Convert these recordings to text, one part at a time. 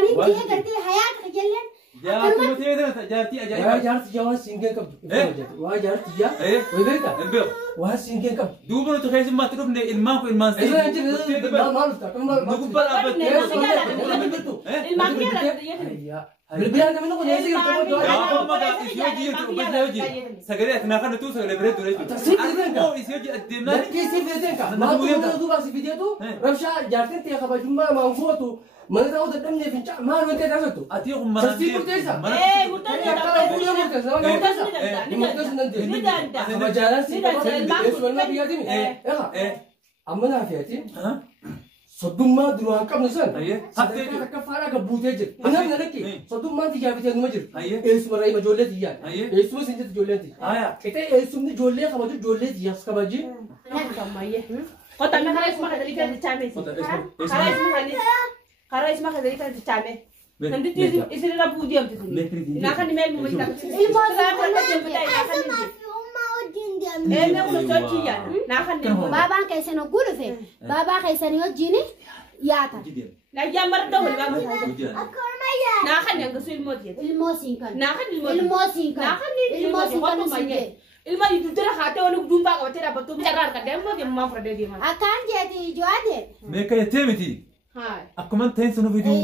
أفاني كي قرتي حياتك جلّن جارتي متى بدنا جارتي أجاي جارتي جواز سينجن كم جارتي يا ويبيتا واحد سينجن كم دوبنا تخيس ما تروحني الماكو الماس إذا أنت ما نفتح كم ما نقول بلا أبد بالبلاد منو كنا يصير يا أبو ما يسوي وبدنا يجي سكريات ناخذ تو سكري بريد ولا يسوي الدماء كيف يفيدك ما تقول بس فيديو تو رمشة جارتين تيا خبر جمبا ما هو تو ما نتاو تدمني في الشام ما نو انت تعرفه أتيهم مرة تسيب مرتزا ما جالس ما بيادين أمنا فياتي صدوم ما دروان كم نسان حتى كفارة كبوتة جد أنا من لك صدوم ما تيجي أبي تنو مجر اسم رأي مجولة تيجان اسم سنجت جولة تي إذا اسم دي جولة خبر جولة تيجان سكباجي قط أنا خلاص ما خدري كان تتعمل خلاص ما خدري كان تتعمل نندي تيجي إسرائيل لا بودي أم تسمي ناخذ نمل مو مجتمع بابا كيسن يقول فيه بابا كيسن يجيني ياتا لا جامر دول بابا ناخذ ينقص الموسين كان ناخذ الموسين كان ilma itu terah hati orang jumpa kau terah betul bicara kadang mau dia mau pergi dia mana akan jadi jualan mereka ya temeti aku mana tanya sunu video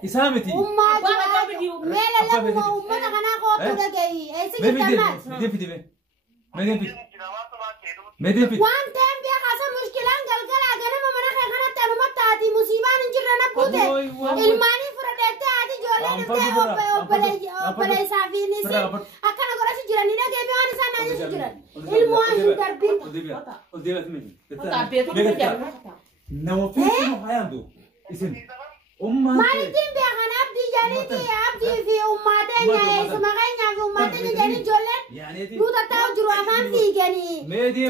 isameti umma jualan mela lagu umma nak nak kau tu dah gay ऐसे kita mas one time dia kasar muskilan gal agar mana kena tanu mat tadi musiman injil na pute ilmani fradete adi jualan itu opere savini si akan agora si jualan ini dia mana sana aja si jualan ilmu aja terbit tapi itu kerja nama film apa tu isim Maritim biarkan abdi jadi ti abdi fi umatnya semakanya fi umatnya jadi jualan lu tak tahu juru aman fi gani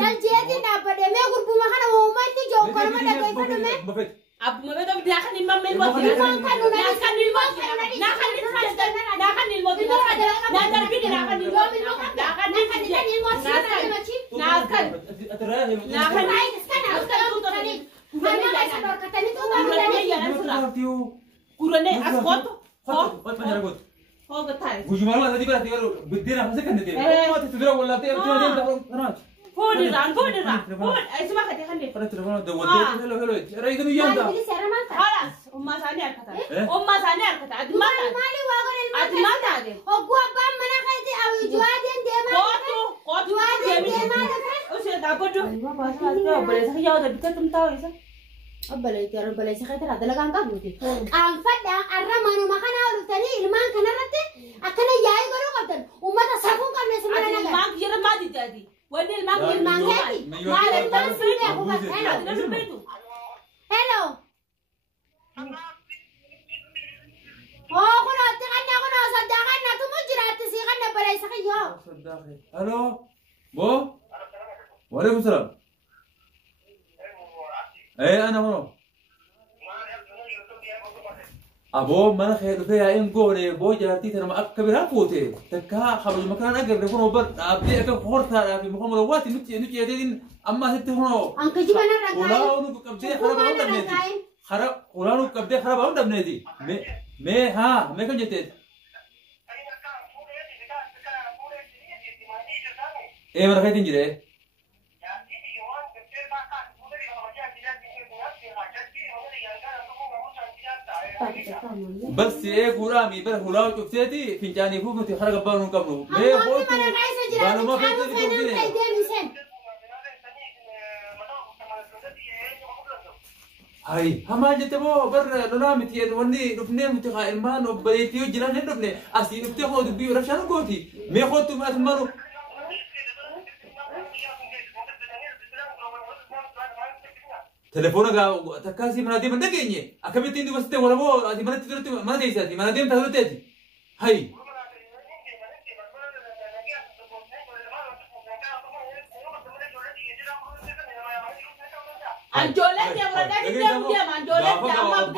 kan jadi dapat deh me grup makan umat ni jauh kalau mana kayak mana me ab mo beto dia kan imam mel mo dia kan ilmu na darbi dia kan ilmu kurane asqot ho betai Gujumala tadi berarti kalau berdiri apa sih kan dia? Oh, itu sudah wala teh itu dia tak Fodi, semua kata kan dia. Pada telepon ada wajah hello. Cara itu ni yang dah. Halas, umma sani kata. Adu mata ade. Oh, gua bam mana kaya awi jualan dia mana? Kotu dia mana? Usia dapat tu. Boleh saya jauh tapi kita tahu isa. Boleh saya kata ada lagi angkat mungkin. Angkat dah, arah mana makan awal tadi ilman kena rati. Akan ayah guru kata. Umat asapun kan sebenarnya. Ilman kira mati jadi. Wadi ilman hati. Malam kan sini aku kata. Hello. Oh, kalau tengahnya aku nak sadakan, aku mau jerat sih kan nak balai sakit yo. Halo, Bo. Waalaikumsalam. أنا هو أبو ما نخيل فيها إن قولي بو جارتي ترى ما أكبر هالفوتة تكها خبز مكان أقرب يكونوا برد أبدي أكبر خورتها في مقام رواتي نتي يدين أما ستة هنا أنك جبنا رجعي ولا نبكبدي خراب أودا بنادي خراب ولا نبكبدي خراب أودا بنادي ما كان جتة إيه ما رخيتين جده بس إيه قرامي بس هلاو شفتي فنجاني فوق نتي خرج بانو كملو ما هو بانو ما بيجي هاي هم جت بو بر لنا متين وني نبني متخا المان وبريتيو جيران نبني أسي نبتي خود بيو رشانو كوتي ما خود تو ما تمانو telefono ga takasi mana dia mana kayaknya akabe tindu basta wala bo adi mana tidur tu mana dia sih mana dia tahu tadi hai anjolan dia berada di dia anjolan sama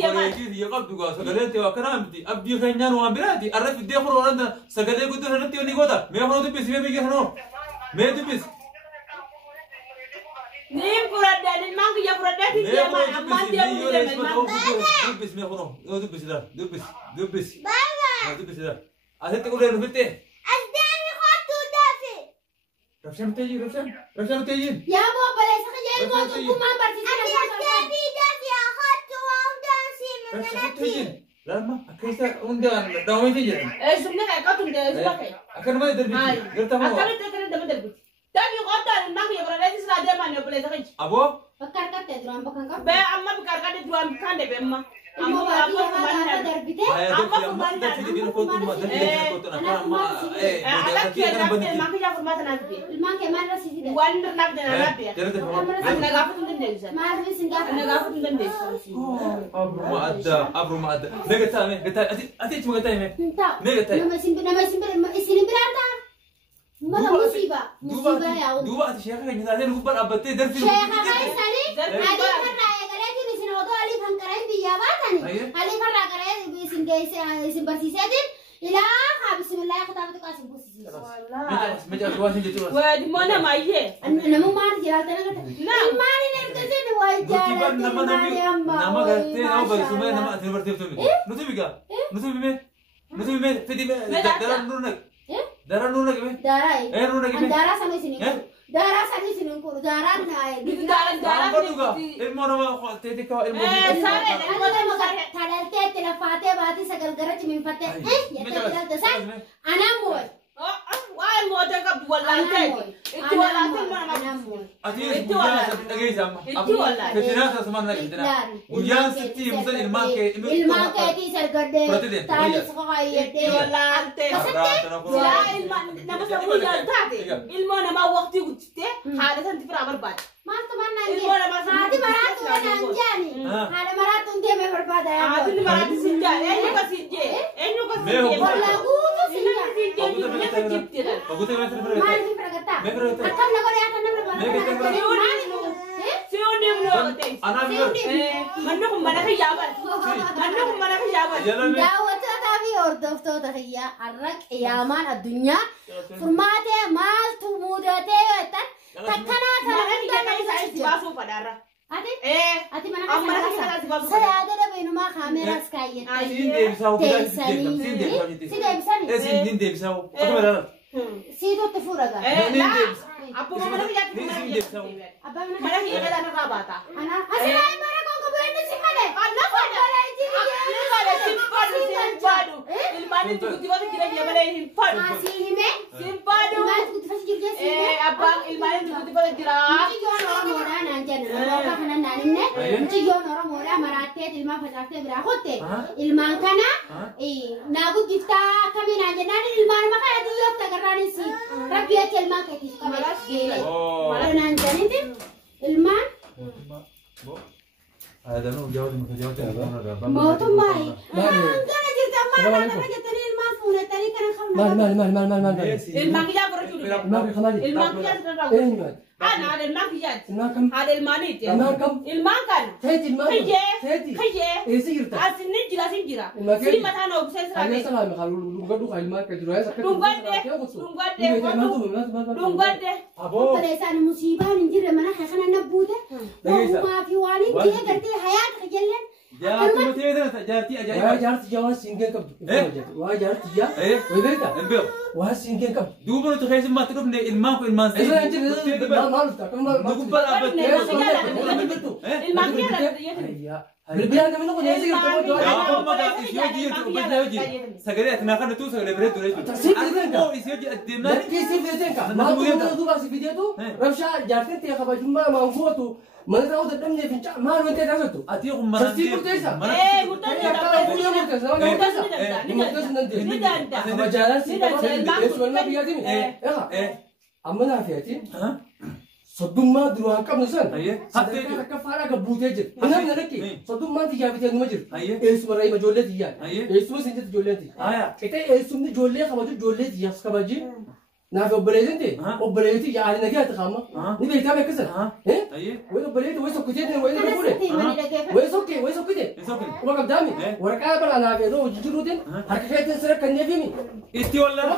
dia dia kau juga segala itu akan ambil abdi kayaknya nu ambil adi arif dia kalau orang segala itu tu nanti ni kota me kalau tu pesi me pergi hano me tu pesi Nim purada ni mang ya purada ti dia ma amma dia mule mang. Dubis me kono. Dubis da. Dubis. Baba. Dubis da. Ase te udah nubite. Asdani khatu dafi. Rafshan teji. Ya mo bale sa kaya mo kuma partisi na sa. Asdani dafi khatu wa dansi Rafshan lama akista undan dawai teji. Sumne ka tum de subakai. Akan mana derbi? Gerta mo. Akan te kare de derbi. Tapi kota mang ya purada ti sa dia ma ne pule sa kai. Abo? Bakar ka te drum bakang ka. Be amma bukar ka de duam kan de be amma. Amma ba darbite. Amma kuman na. Alak ya na te mang ya formata na te. Ilman ke man rasi de. Wonder nak de na te. Anna ga fu den de. Mar bi singa. Anna ga fu den de. Abru maada. Megata me. Ati cuma gata me. Entah. Megata. Nama simpen isirin berada. Mana musibah ya. Dua ati syekh kan nyata lu bar abate darfi. Syekh kai sali. Ali karna ya gale ki nisin odo ali kan karai biya batani. Ali karna karai bisin gaise isin barsisadin. Ila bismillah khatabatu qasim busisi. Meja ruasin jitu. Wa di mana ma ye? Namu mar jirata na kata. Na mari ne kase ni wa jara. Nama garte nama barisumay nama atin barte tumi. Nutu me fidi me daran nunak me. Darai. Nunak me. Darah sana sini. Darah sana sini ko. Darah na ay. Darah Baduga. Ilmu nama tete ka ilmu. Sare Ano mo ka tadal te telafate bati sagal garach min pate. Ya te dasa. Anam mo. Wah mo te ka walante. Itu walante mana ma. Ati itu lagi sama. Itu walante. Ketina sa seman lagi ketina. Ujian seti musal ilmu ke ti sargade. Tali sa kayete. Walante. Ya ilmu nama sa ujian tate. Ilmu nama waktu ucite. Hada santi peramal bat. Mas teman nanti. Hadi maratu nanjani. Hada maratu dia me berbada ya. Hadi maratu sinja. Enyu ka sinje. Wallagu tu sinja. Bagus te me terus. Mari pragata. Akan nagore akan nagore. Siundi mo te. Anak Manu kumana ka yaban. Dawat tabi or dofto tahiya arrak yaman ad-dunya. Furmate mal tumudate tan. Takana basu padara. Ati mana saya ada da benuma kamera skayet. Sinde bisau. Sinde bisau. Situ tefuraga. Apa mana ya? Apa mana ya ada anak abata. Anak asal mana kau kebulan si mana? Anak pada simpadu. Ilmani tiba-tiba kira dia mana simpadu. Masih hime? Simpadu. Abang ilmani tiba-tiba kira. Ini jual orang murah nanti. Orang kanan naninne. Ini jual orang murah marate ilmu fasakte berakote. Ilmu kana. Nagu kita kami nanti nani ilmu maka ada dia tagarani si. Rabiat ilmu kita kami gile. Malah nanti nanti ilmu. Ada nu jauh jauh. Mau tuh mai. Karena cerita mana karena kita ilmu punya tadi karena kamu. Mal. Ilmu kita perlu. Ilmu kita perlu. Ana ada makiyat. Ada ilmani itu. Ilmakan. Kaje. Esirta. Asin jelasin jira. Sini mata no saya Ada serang. salah kalau lu gadu ilmu ke juraya sakit. Lunggade. Abo. Peresan musibah ninjir mana khana nabuda. Wa fi wani dia kerti hayat kejalan. Ya, kamu tiada jarti aja. Wah jarti jawa singken kap. Wah jarti ya. Berita. Wah singken kap. Dua tu kayak semua terus deh ilmu aku ilmu. Eso anjir mal tak. Dugu bar abad. Ilmu kita Ya. Berbiar kami nak jadi kita tu. Ya, kamu maga isyo dia tu ubah dia. Sagari atnakan tu sagari berat tu. Aku isyo dia dimna. Jadi sih video kan. Mau tu kasih video tu. Ramsha jarti tiap kali cuma mau tu. Mana tahu tak ni finca. Mana nanti dah tu. Ati aku mana. Sesi putih sah. Hutan Sama jalan sih. Soalnya biar ni. Amma fiati. Soduma dua kam nusan. Hati tak fara ke bute je. Benar benar ki. Soduma tiga biar nu majur. Esmu rai majolle tiga. Esmu sinjat jolle tiga. Kita esmu ni jolle kamu tu jolle tiga sekarang. ناف أوبريتنتي أوبريتي يعني نجات خامة نبي كام كسر إيه وين أوبريتي وين سكتين وين تقولي وين سكتين وما قدامي وركاب أنا نافي ده وجدودين حركات تسرق كنيفيني إستي ولا ما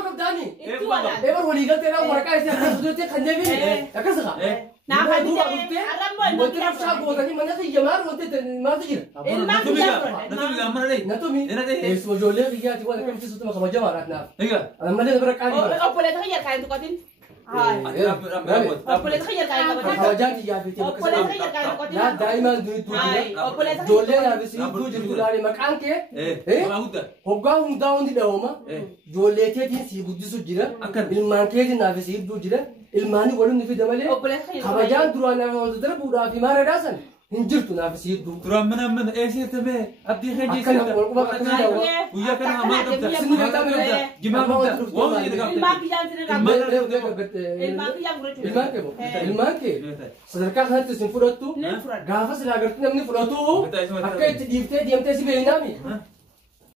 قدامي إيه ولي قلت أنا وركاب تسرق كنيفيني أكسرها نعم هذه وانت نفسك وتاني ما نسي جمار وانت ما تجي نتومي اسمه جولة رجعت وانا كم تسوت ما خبر جماراتنا انا ما لي برك عندي أو بلاد خير كاين تقاتل هاي أو بلاد خير كاين تقاتل خواجات يا بيتي أو بلاد خير كاين تقاتل لا دائما دوت جولة يا بس يدو جل على مكان كه إيه هوجاهم داون دي دوما جولة تيجي سيبودي سجيرة بالمان كه نافس يدو جيرة الماني ولو نفيد ماله خواجات درانا وزدر بودا في مارا داسن هنجرت نافس يدو ترى من ايش تبي ابدي خجي ويا كان ما قبل سنو بتعمل جماعه الماكي صدرك خدت سنفرتو غافس لاغرت نمني فرتو حكيت ديفتي ديمتي سي بينامي